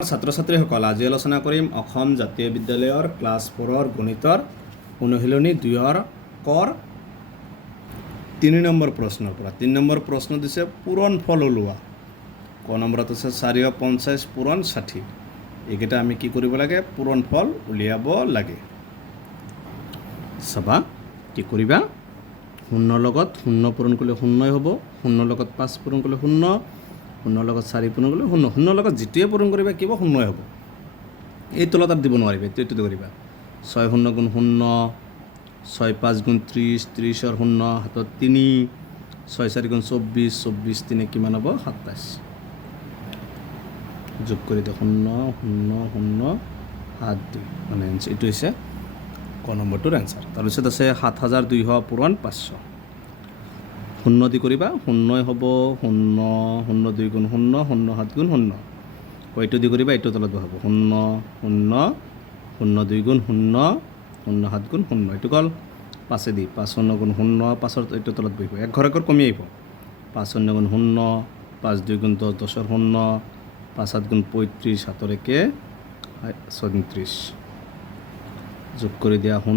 ছাত্ৰ ছাত্ৰীসকল আজি আলোচনা কৰিম অসম জাতীয় বিদ্যালয়ৰ ক্লাছ 4ৰ গণিতৰ অনুশীলনী 2ৰ কৰ 3 নম্বৰ প্ৰশ্নৰ পৰা 3 নম্বৰ প্ৰশ্ন দিছে পূৰণফল ওলোৱা ক নম্বৰত আছে 450 পূৰণ 60 এইকেইটা আমি কি কৰিব লাগে পূৰণফল উলিয়াব লাগে চাবা কি কৰিবা 0 লগত 0 পূৰণ কৰিলে 0 হ'ব 0 লগত 5 পূৰণ কৰিলে 0 0 লগত 4 পূৰণ কৰিলে 0 0 লগত যেতিয়াই পূৰণ কৰিবা কিবা 0 হ'ব এই তলত আৰ দিব নোৱাৰিবা এইটো কৰিবা 6 0 গুণ 0 6 5 গুণ 30 30 ৰ 0 হাতত 3 6 4 গুণ 24 24 3 কিমান হ'ব 27 যোগ কৰি দিওঁ 0 0 0 7 2 মানে এইটো হৈছে ক নম্বৰটোৰ এনসাৰ তাৰপিছত আছে 7200 পূৰণ 500 শূন্য দি কৰিবা 0 হ'ব 0 0 2 গুণ 0 0 7 গুণ 0 এইটো দি কৰিবা এইটো তলত বহাব 0 0 0 2 গুণ 0 0 7 গুণ 0 এইটো কল 5 দি 5 0 গুণ 0 5 এইটো তলত বহিব এক ঘৰ কমি আহিব 5 0 গুণ 0 5 2 গুণ 10 10 0 5 7 গুণ 35 7 একে 37 যোগ কৰি দিয়া 0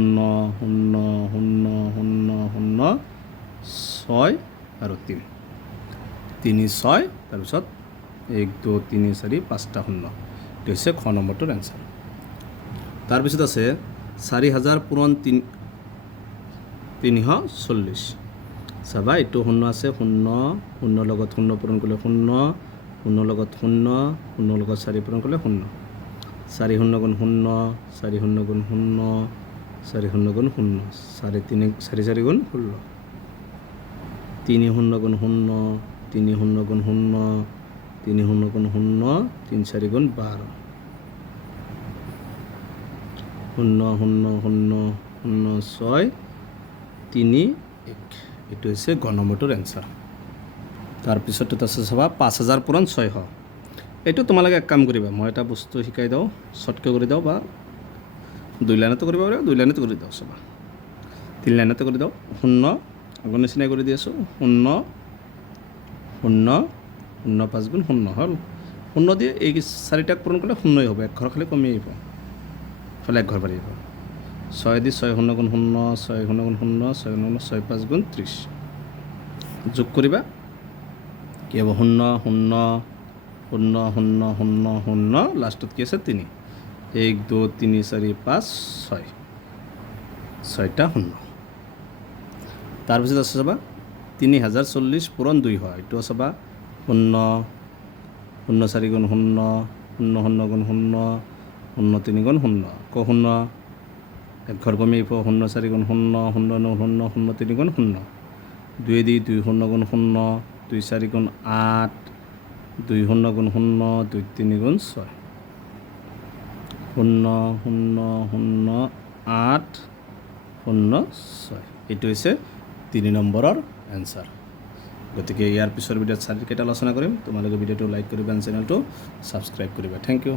0 0 0 0 6 আৰু 3 3 6 তাৰপিছত 1 2 3 4 5টা 0 এইটো হৈছে খ নম্বৰটোৰ এনসাৰ তাৰপিছত আছে 4000 পূৰণ 340 চাবা এইটো 0 আছে 0 0 লগত 0 পূৰণ কৰিলে 0 0 লগত 0 0 লগত 4 পূৰণ কৰিলে 0 4 0 গুণ 0 4 0 গুণ 0 4 0 গুণ 0 4 3 4 4 গুণ 16 3 0 গুণ 0 3 0 গুণ 0 3 0 গুণ 0 3 4 গুণ 12 0 0 0 0 6 3 1 এইটো হৈছে গ নম্বৰটোৰ এনসাৰ তাৰপিছত আছে চাবা 5000 পূৰণ 600 এইটো তোমালোকে এক কাম কৰিবা মই এটা বস্তু শিকাই দিওঁ শৰ্টকৈ কৰি দিওঁ বা 2 লাইনতো কৰিব পাৰিবা 2 লাইনতো কৰি দিওঁ চাবা 3 লাইনতো কৰি দিওঁ 0 আগৰ নিচিনাই কৰি দি আছোঁ 0 0 0 5 গুণ 0 হ'ল 0 দিয়ে এই 4টাক পূৰণ কৰিলে 0 হ'ব এক ঘৰ খালি কমি আহিব ফালে এক ঘৰ বাঢ়ি আহিব 6 দি 6 0 গুণ 0 6 0 গুণ 0 6 0 6 5 গুণ 30 যোগ কৰিবা কি হ'ব 0 0 0 0 0 0 লাষ্টত কি আছে 3 1 2 3 4 5 6 6টা 0 তাৰপিছত আছে চাবা 3040 পূৰণ 200 এইটো চাবা 0 0 4 গুণ 0 0 0 গুণ 0 0 3 গুণ 0 ক 0 এক ঘৰ কমি আহিব 0 4 গুণ 0 0 9 0 0 3 গুণ 0 2 দি 2 0 গুণ 0 2 4 গুণ 8 2 0 গুণ 0 2 3 গুণ 6 0 0 0 8 0 6 এইটো হৈছে 3 নম্বৰৰ এনসাৰ গতিকে ইয়াৰ পিছৰ ভিডিঅ'ত চাৰিকেইটা আলোচনা কৰিম তোমালোকে ভিডিঅ'টো লাইক কৰিবা চেনেলটো ছাবস্ক্ৰাইব কৰিবা থেংক ইউ